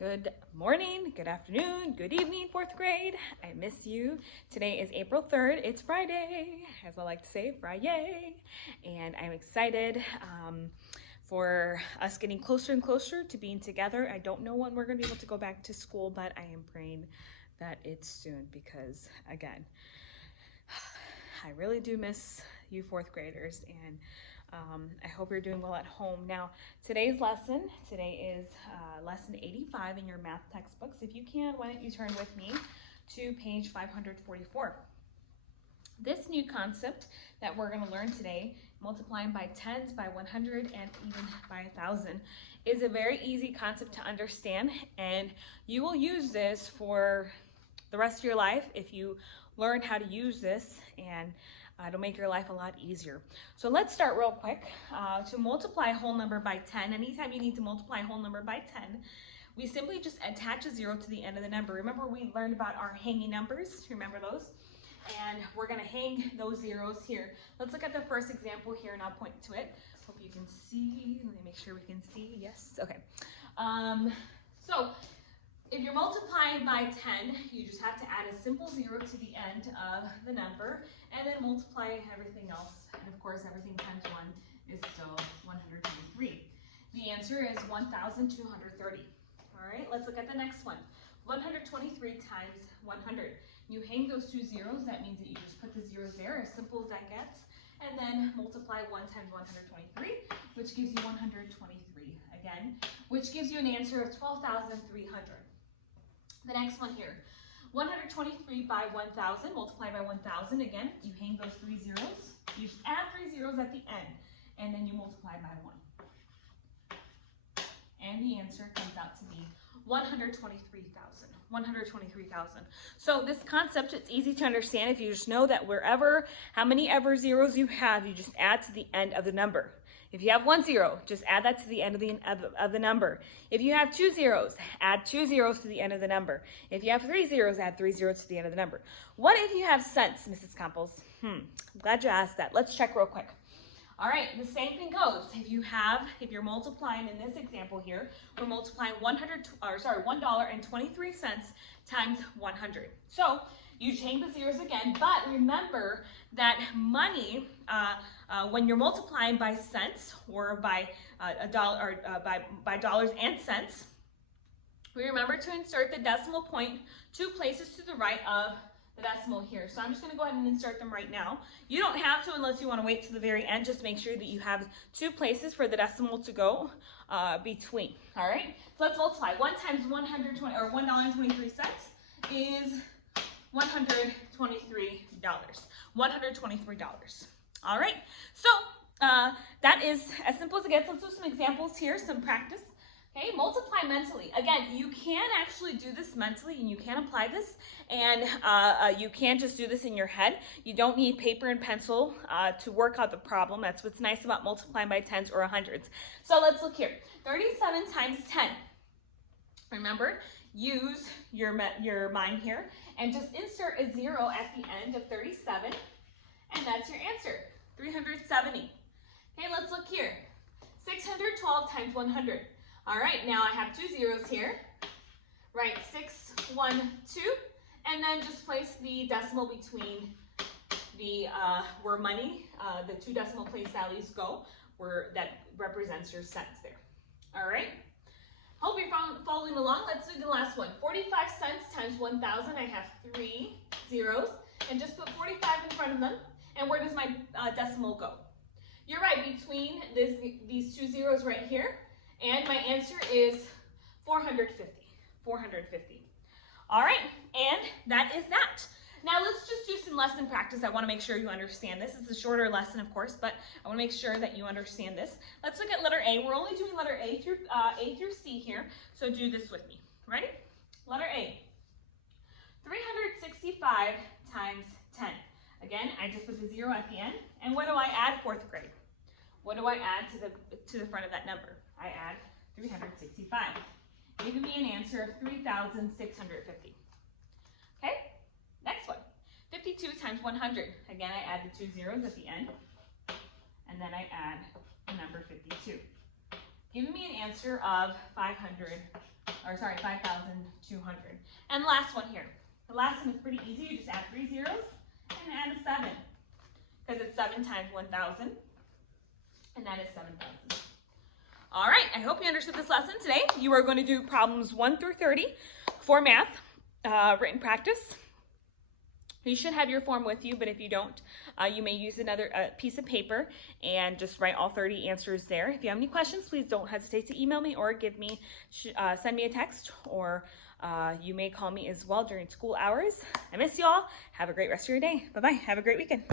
Good morning, good afternoon, good evening, fourth grade. I miss you. Today is April 3rd. It's Friday, as I like to say, Friday. And I'm excited for us getting closer and closer to being together. I don't know when we're going to be able to go back to school, but I am praying that it's soon because, again, I really do miss you fourth graders, and I hope you're doing well at home. Now, today's lesson, today is lesson 85 in your math textbooks. If you can, why don't you turn with me to page 544. This new concept that we're going to learn today, multiplying by tens, by 100, and even by 1,000, is a very easy concept to understand, and you will use this for the rest of your life if you learn how to use this, and it'll make your life a lot easier. So let's start real quick. To multiply a whole number by 10, anytime you need to multiply a whole number by 10, we simply just attach a 0 to the end of the number. Remember we learned about our hanging numbers? Remember those? And we're going to hang those zeros here. Let's look at the first example here, and I'll point to it. Hope you can see. Let me make sure we can see. Yes, okay. So if you're multiplying by 10, you just have to add a simple 0 to the end of the number, and then multiply everything else. And of course, everything times 1 is still 123. The answer is 1,230. All right, let's look at the next one. 123 times 100. You hang those two zeros, that means that you just put the zeros there, as simple as that gets, and then multiply 1 times 123, which gives you 123 again, which gives you an answer of 12,300. The next one here, 123 by 1,000, multiply by 1,000. Again, you hang those three zeros, you add three zeros at the end, and then you multiply by 1. And the answer comes out to be 123,000. 123,000. So this concept, it's easy to understand if you just know that how many ever zeros you have, you just add to the end of the number. If you have 1 0, just add that to the end of the number. If you have 2 zeros, add 2 zeros to the end of the number. If you have 3 zeros, add 3 zeros to the end of the number. What if you have cents, Mrs. Campos? I'm glad you asked that. Let's check real quick. All right, the same thing goes. If you're multiplying in this example here, we're multiplying $1.23 times 100. So you change the zeros again, but remember that money, when you're multiplying by cents or by by dollars and cents, we remember to insert the decimal point 2 places to the right of the decimal here. So I'm just going to go ahead and insert them right now. You don't have to unless you want to wait to the very end. Just make sure that you have 2 places for the decimal to go between. All right. So let's multiply. 1 times $1.23 is $123. $123. All right. So that is as simple as it gets. Let's do some examples here, some practice. Okay, multiply mentally. Again, you can actually do this mentally, and you can apply this, and you can just do this in your head. You don't need paper and pencil to work out the problem. That's what's nice about multiplying by tens or hundreds. So let's look here. 37 times 10. Remember, use your mind here, and just insert a 0 at the end of 37, and that's your answer, 370. Okay, let's look here. 612 times 100. All right, now I have 2 zeros here. Write 6, 1, 2, and then just place the decimal between where money, the 2 decimal place values go, where that represents your cents there. All right. Hope you're following along. Let's do the last one. 45 cents times 1,000. I have 3 zeros, and just put 45 in front of them. And where does my decimal go? You're right, between these 2 zeros right here. And my answer is 450. 450. All right, and that is that. Now let's just do some lesson practice. I want to make sure you understand this. It's a shorter lesson, of course, but I want to make sure that you understand this. Let's look at letter A. We're only doing letter A through C here, so do this with me. Ready? Letter A. 365 times 10. Again, I just put the 0 at the end. And what do I add, fourth grade? What do I add to the front of that number? I add 365, giving me an answer of 3,650. Okay, next one. 52 times 100. Again, I add the 2 zeros at the end, and then I add the number 52. giving me an answer of 5,200. And the last one here. The last one is pretty easy. You just add 3 zeros and add a 7. Because it's 7 times 1,000. And that is 7,000. All right, I hope you understood this lesson today. You are going to do problems 1 through 30 for math, written practice. You should have your form with you, but if you don't, you may use another piece of paper and just write all 30 answers there. If you have any questions, please don't hesitate to email me or send me a text, or you may call me as well during school hours. I miss you all. Have a great rest of your day. Bye-bye. Have a great weekend.